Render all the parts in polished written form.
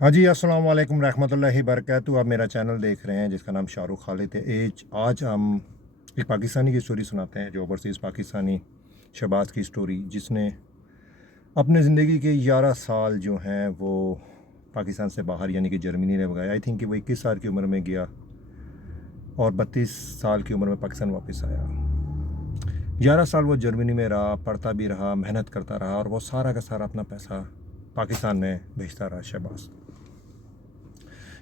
हाँ जी, अस्सलाम वालेकुम रहमतुल्लाहि बरकातहू। आप मेरा चैनल देख रहे हैं जिसका नाम शाहरुख खालिद है एज। आज हम एक पाकिस्तानी की स्टोरी सुनाते हैं, जो ओवरसीज़ पाकिस्तानी शहबाज की स्टोरी, जिसने अपने ज़िंदगी के 11 साल जो हैं वो पाकिस्तान से बाहर यानी कि जर्मनी ने लगाया। आई थिंक कि वो 21 साल की उम्र में गया और 32 साल की उम्र में पाकिस्तान वापस आया। 11 साल वो जर्मनी में रहा, पढ़ता भी रहा, मेहनत करता रहा और वो सारा का सारा अपना पैसा पाकिस्तान में भेजता रहा शहबाज।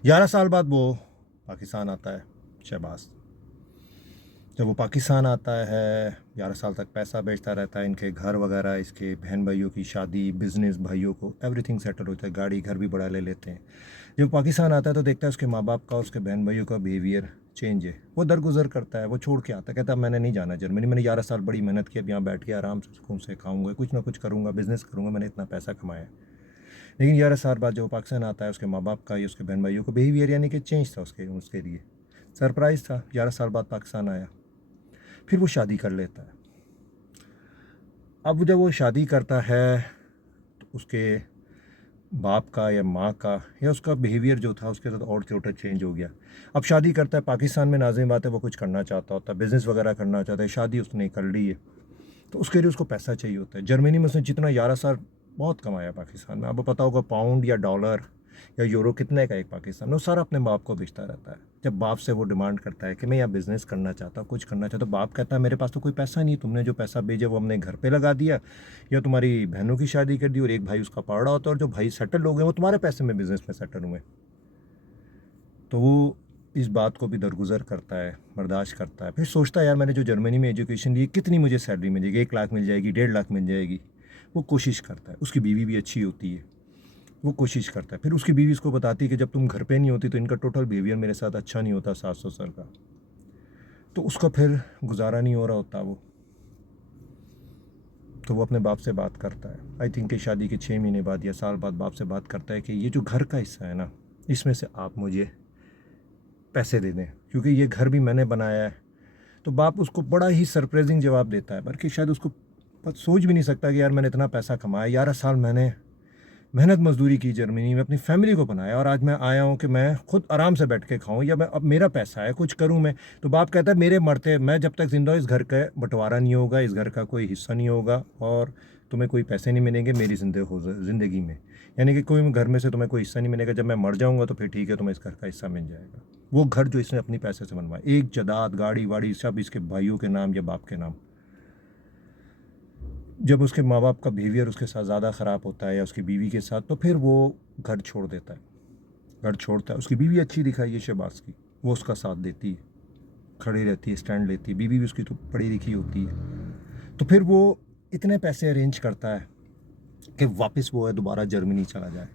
11 साल बाद वो पाकिस्तान आता है शहबाज। जब वो पाकिस्तान आता है, 11 साल तक पैसा बेचता रहता है, इनके घर वगैरह, इसके बहन भाइयों की शादी, बिजनेस, भाइयों को एवरीथिंग सेटल होता है, गाड़ी घर भी बड़ा ले लेते हैं। जब पाकिस्तान आता है तो देखता है उसके माँ बाप का, उसके बहन भाइयों का बिहेवियर चेंज है। वो दरगुजर करता है, वो छोड़ के आता है, कहता है मैंने नहीं जाना जर्मनी, मैंने 11 साल बड़ी मेहनत की, अब यहाँ बैठ के आराम से सुकून से खाऊंगा, कुछ ना कुछ करूँगा, बिजनेस करूँगा, मैंने इतना पैसा कमाया। लेकिन 11 साल बाद जब पाकिस्तान आता है, उसके माँ बाप का या उसके बहन भाइयों का बिहेवियर यानी कि चेंज था उसके उसके लिए। सरप्राइज़ था, 11 साल बाद पाकिस्तान आया। फिर वो शादी कर लेता है। अब जब वो शादी करता है तो उसके बाप का या माँ का या उसका बिहेवियर जो था उसके साथ और छोटा चेंज हो गया। अब शादी करता है पाकिस्तान में, नाज़िम बात है, वो कुछ करना चाहता होता है, बिज़नेस वगैरह करना चाहता है, शादी उसने कर ली है, तो उसके लिए उसको पैसा चाहिए होता है। जर्मनी में उसने जितना 11 साल बहुत कमाया पाकिस्तान में, आपको पता होगा पाउंड या डॉलर या यूरो कितने का एक पाकिस्तान में, वो सारा अपने बाप को बेचता रहता है। जब बाप से वो डिमांड करता है कि मैं यहाँ बिज़नेस करना चाहता हूँ, कुछ करना चाहता हूँ, बाप कहता है मेरे पास तो कोई पैसा नहीं, तुमने जो पैसा भेजा वो हमने घर पे लगा दिया, या तुम्हारी बहनों की शादी कर दी और एक भाई उसका पढ़ रहा होता है, और जो भाई सेटल हो गए वो तुम्हारे पैसे में बिज़नेस में सेटल हुए। तो वो इस बात को भी दरगुजर करता है, बर्दाश्त करता है। फिर सोचता है यार मैंने जो जर्मनी में एजुकेशन ली, कितनी मुझे सैलरी मिलेगी, 1 लाख मिल जाएगी, 1.5 लाख मिल जाएगी। वो कोशिश करता है, उसकी बीवी भी अच्छी होती है, वो कोशिश करता है। फिर उसकी बीवी उसको बताती है कि जब तुम घर पे नहीं होती तो इनका टोटल बिहेवियर मेरे साथ अच्छा नहीं होता, सास ससुर का। तो उसका फिर गुजारा नहीं हो रहा होता वो, तो वो अपने बाप से बात करता है। आई थिंक कि शादी के 6 महीने बाद या साल बाद बाप से बात करता है कि ये जो घर का हिस्सा है ना, इसमें से आप मुझे पैसे दे दें, क्योंकि ये घर भी मैंने बनाया है। तो बाप उसको बड़ा ही सरप्राइजिंग जवाब देता है, बल्कि शायद उसको सोच भी नहीं सकता कि यार मैंने इतना पैसा कमाया, 11 साल मैंने मेहनत मजदूरी की जर्मनी में, अपनी फैमिली को बनाया, और आज मैं आया हूँ कि मैं खुद आराम से बैठ के खाऊं, या मैं अब मेरा पैसा है कुछ करूं मैं। तो बाप कहता है मेरे मरते, मैं जब तक जिंदा हूं इस घर का बंटवारा नहीं होगा, इस घर का कोई हिस्सा नहीं होगा, और तुम्हें कोई पैसे नहीं मिलेंगे मेरी ज़िंदगी में, यानी कि कोई घर में से तुम्हें कोई हिस्सा नहीं मिलेगा। जब मैं मर जाऊंगा तो फिर ठीक है, तुम्हें इस घर का हिस्सा मिल जाएगा। वो घर जो इसने अपनी पैसे से बनवाया, एक जायदाद, गाड़ी वाड़ी, सब इसके भाइयों के नाम या बाप के नाम। जब उसके माँ बाप का बिहेवियर उसके साथ ज़्यादा ख़राब होता है या उसकी बीवी के साथ, तो फिर वो घर छोड़ देता है, घर छोड़ता है। उसकी बीवी अच्छी दिखाई है शहबाज की, वो उसका साथ देती है, खड़ी रहती है, स्टैंड लेती है, बीवी भी उसकी तो पढ़ी लिखी होती है। तो फिर वो इतने पैसे अरेंज करता है कि वापस वो है दोबारा जर्मनी चला जाए,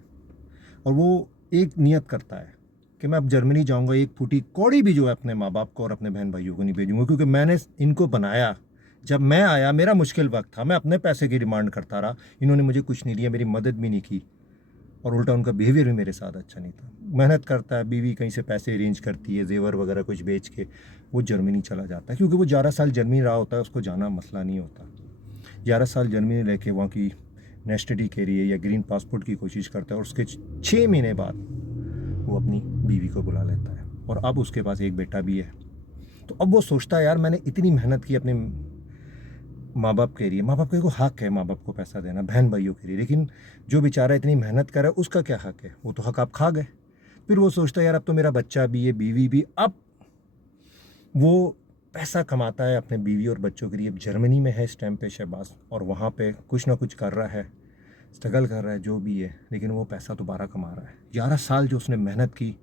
और वो एक नियत करता है कि मैं अब जर्मनी जाऊंगा, एक फूटी कौड़ी भी जो है अपने माँ बाप को और अपने बहन भाइयों को नहीं भेजूंगा, क्योंकि मैंने इनको बनाया। जब मैं आया मेरा मुश्किल वक्त था, मैं अपने पैसे की डिमांड करता रहा, इन्होंने मुझे कुछ नहीं दिया, मेरी मदद भी नहीं की, और उल्टा उनका बिहेवियर भी मेरे साथ अच्छा नहीं था। मेहनत करता है, बीवी कहीं से पैसे अरेंज करती है, जेवर वगैरह कुछ बेच के वो जर्मनी चला जाता है, क्योंकि वो 11 साल जर्मनी रहा होता है, उसको जाना मसला नहीं होता। 11 साल जर्मनी रह के वहाँ की नेशनलिटी के लिए या ग्रीन पासपोर्ट की कोशिश करता है, और उसके 6 महीने बाद वो अपनी बीवी को बुला लेता है, और अब उसके पास एक बेटा भी है। तो अब वो सोचता है यार मैंने इतनी मेहनत की अपने माँ बाप के लिए, माँ बाप का को हक है माँ बाप को पैसा देना, बहन भाइयों के लिए, लेकिन जो बेचारा इतनी मेहनत करे उसका क्या हक है, वो तो हक आप खा गए। फिर वो सोचता है यार अब तो मेरा बच्चा भी है, बीवी भी, अब वो पैसा कमाता है अपने बीवी और बच्चों के लिए। अब जर्मनी में है इस टाइम पे शहबाज, और वहाँ पे कुछ ना कुछ कर रहा है, स्ट्रगल कर रहा है, जो भी है, लेकिन वो पैसा दोबारा कमा रहा है। 11 साल जो उसने मेहनत की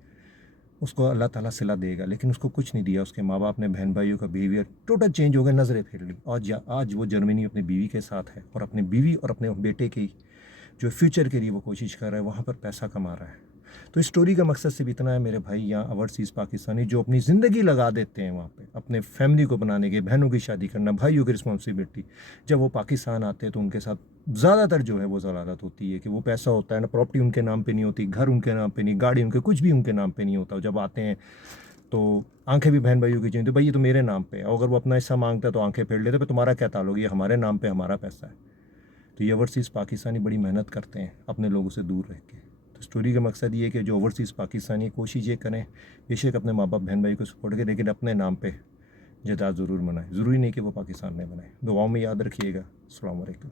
उसको अल्लाह ताला सिला देगा, लेकिन उसको कुछ नहीं दिया। उसके माँ बाप ने, बहन भाइयों का बिहेवियर टोटल चेंज हो गया, नज़रें फेर ली। आज वो जर्मनी अपनी बीवी के साथ है, और अपनी बीवी और अपने बेटे की जो फ्यूचर के लिए वो कोशिश कर रहा है, वहाँ पर पैसा कमा रहा है। तो इस स्टोरी का मकसद सिर्फ इतना है मेरे भाई, यहाँ ओवरसीज़ पाकिस्तानी जो अपनी ज़िंदगी लगा देते हैं वहाँ पे अपने फैमिली को बनाने के, बहनों की शादी करना, भाइयों की रिस्पॉन्सिबिलिटी, जब वो पाकिस्तान आते हैं तो उनके साथ ज़्यादातर जो है वो ज़लालत होती है कि वो पैसा होता है ना, प्रॉपर्टी उनके नाम पे नहीं होती, घर उनके नाम पे नहीं, गाड़ी उनके, कुछ भी उनके नाम पे नहीं होता। जब आते हैं तो आंखें भी बहन भाइयों की चाहिए, तो भाई ये तो मेरे नाम पे है, और अगर वो अपना हिस्सा मांगता है तो आंखें फेर लेते, तो तुम्हारा क्या ताल्लुक, ये हमारे नाम पे हमारा पैसा है। तो ये ओवरसीज़ पाकिस्तानी बड़ी मेहनत करते हैं अपने लोगों से दूर रह के। तो स्टोरी का मकसद ये है कि जो ओवरसीज़ पाकिस्तानी कोशिश ये करें बेशक अपने माँ बाप बहन भाई को सपोर्ट करें, लेकिन अपने नाम पे जायदाद ज़रूर बनाएं। ज़रूरी नहीं कि वो पाकिस्तान में बनाएं। दुआओं में याद रखिएगा। अस्सलाम वालेकुम।